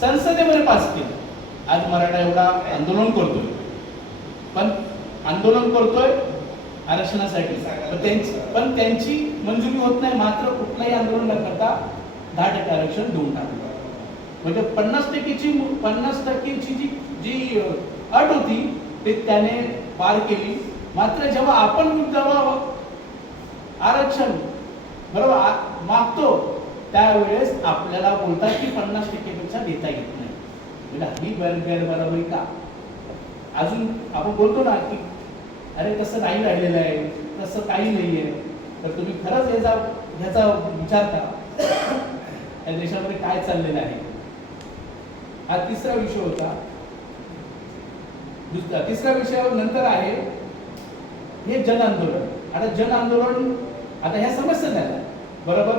संसदेमध्ये pass केलं. आज मराठा एवढा आंदोलन करतोय, पण आंदोलन करतोय आरक्षणासाठी, पण त्यांची मंजुरी होत नाही. मात्र कुठलाही आंदोलन न करता 10% आरक्षण देऊन टाकलं. म्हणजे 50%ची जी अट होती ते त्याने पार केली. मात्र जेव्हा आपण आरक्षण बरोबर मागतो त्यावेळेस आपल्याला बोलतात की 50%पेक्षा देता येत नाही. म्हणजे ही गैरबराबरी का? अजून आपण बोलतो ना की अरे तसं नाही राहिलेलं आहे, तसं काही नाही आहे. तर तुम्ही खरंच ह्याचा विचार करा या देशामध्ये काय चाललेलं आहे. हा तिसरा विषय होता. तिसरा विषय नंतर आहे हे जन आंदोलन. आता जन आंदोलन, आता ह्या समस्या झाल्या बरोबर,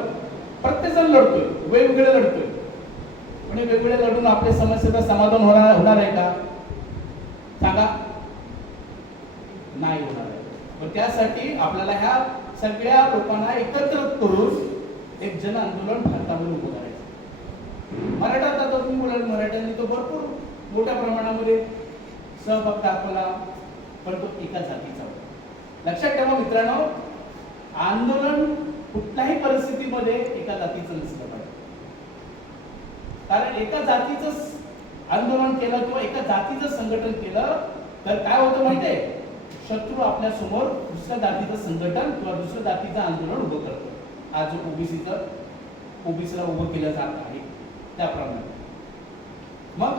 प्रत्येक जण लढतोय, वेगवेगळे लढतोय, पण वेगवेगळे लढून आपल्या समस्येचं समाधान होणार आहे का? सांगा, नाही होणार आहे. पण त्यासाठी आपल्याला ह्या सगळ्या लोकांना एकत्रित करून एक जन आंदोलन भारतामध्ये उभं करायचं. मराठा मराठ्यांनी तो भरपूर मोठ्या प्रमाणामध्ये सहभाग दाखवला, पण तो एका जातीचा होता. लक्षात ठेवा मित्रांनो, आंदोलन कुठल्याही परिस्थितीमध्ये एका जातीचं नसलं पाहिजे. कारण एका जातीचं आंदोलन केलं किंवा एका जातीचं संघटन केलं तर काय होतं माहितीये? शत्रू आपल्या समोर दुसऱ्या जातीचं संघटन किंवा दुसऱ्या जातीचं आंदोलन उभं करतो. आज जो ओबीसीला उभं केलं जात आहे त्याप्रमाणे. मग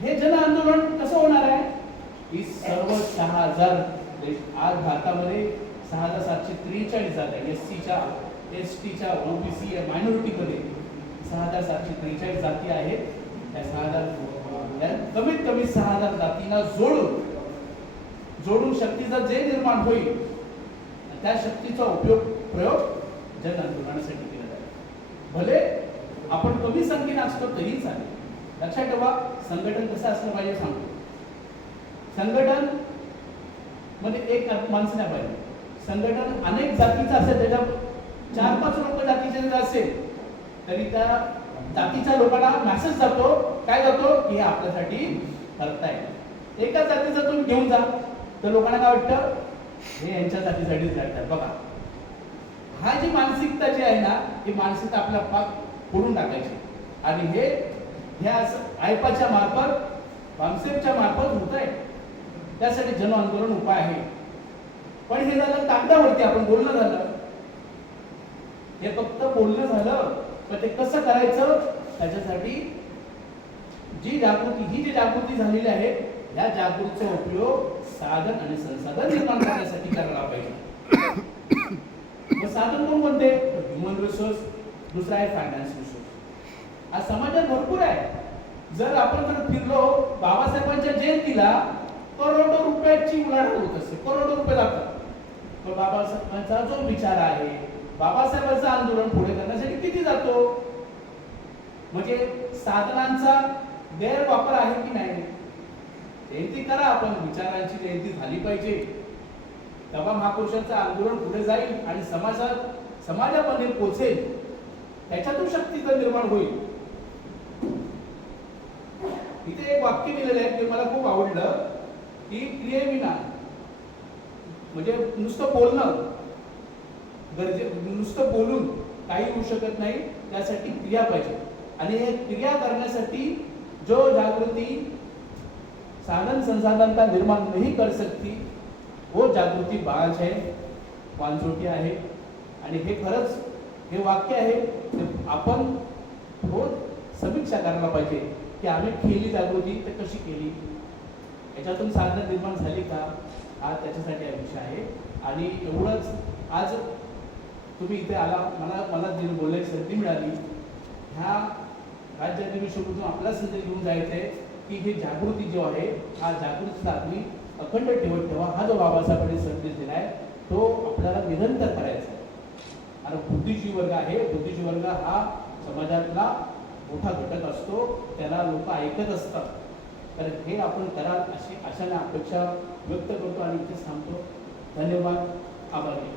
हे जन आंदोलन कसं होणार आहे? ही सर्व 6,000 आज भारतामध्ये 6,743 जागा एससीच्या, एसटीच्या, ओबीसी मायनॉरिटीमध्ये 6,743 जाती आहेत. त्या 6,000 कमीत कमी 6,000 जातींना जोडून शक्तीचा जे निर्माण होईल त्या शक्तीचा प्रयोग जन आंदोलनासाठी केला जाईल. भले आपण कमी संख्येने असतो तरी चालेल. लक्षात ठेवा, संघटन कसं असलं पाहिजे सांगतो. संघटन मध्ये एक माणसं नाही पाहिजे. संघटन अनेक जातीचं असेल, त्याच्या 4-5 लोक जातीचे जर असेल तरी त्या जातीच्या लोकांना मेसेज जातो, काय जातो की हे आपल्यासाठी करताय. एका जातीचा तुम्ही घेऊन जा तर लोकांना काय वाटतं, हे यांच्या जातीसाठीच करतात. बघा, हा जी मानसिकता जी आहे ना, ही मानसिकता आपल्या पाक फोडून टाकायची. आणि हे ह्या आयपाच्या मार्फत, कॉन्सेप्टच्या मार्फत होत आहे. त्यासाठी जन आंदोलन उपाय आहे. पण हे झालं कागदावरती, आपण बोलणं झालं, हे फक्त बोलणं झालं. पण ते कसं करायचं त्याच्यासाठी जी जागृती झालेली आहे, या जागृतीचा उपयोग साधन आणि संसाधन निर्माण करण्यासाठी करायला पाहिजे. मग साधन कोण म्हणते? ह्युमन रिसोर्स, दुसरा आहे फायनान्स रिसोर्स. आज समाजात भरपूर आहे. जर आपण फिरलो, बाबासाहेबांच्या जयंतीला करोडो रुपयाची उलाढाल होत असते, करोडो रुपये लागतात. पण बाबासाहेबांचा जो विचार आहे, बाबासाहेबांचं आंदोलन पुढे करण्यासाठी किती जातो? म्हणजे साधनांचा गैरवापर आहे की नाही? जयंती करा, आपण विचारांची जयंती झाली पाहिजे, तेव्हा महापुरुषांचं आंदोलन पुढे जाईल आणि समाजामध्ये पोचेल. त्याच्यातून शक्तीचं निर्माण होईल. इथे एक वाक्य दिलेलं आहे ते मला खूप आवडलं की क्रियेविना, म्हणजे नुसतं बोलून काही होऊ शकत नाही. त्यासाठी क्रिया पाहिजे. आणि हे क्रिया करण्यासाठी जो जागृती साधन संसाधन का निर्माण नहीं कर सकती वो जागृती बाज है, वांझोटी आहे. आणि हे खरंच हे वाक्य आहे, आपण समीक्षा करायला पाहिजे की आम्ही केली जागृती तर कशी केली, याच्यातून साधनं निर्माण झाली का, हा त्याच्यासाठी हा विषय आहे. आणि एवढंच, आज तुम्ही इथे आला, मला बोलायची संधी मिळाली. ह्या राज्याधिवेशनातून आपला संदेश घेऊन जायचं आहे की ही जागृती जो आहे, हा जागृतीचा आम्ही अखंड ठेवत ठेवा. हा जो बाबासाहेबांनी संदेश दिला आहे तो आपल्याला निरंतर करायचा आहे. आणि बुद्धिजीवी वर्ग आहे, बुद्धिजीवी वर्ग हा समाजातला मोठा घटक असतो, त्याला लोक ऐकत असतात. तर हे आपण कराल अशी आशाने अपेक्षा व्यक्त करतो आणि इथे थांबतो. धन्यवाद, आभारी.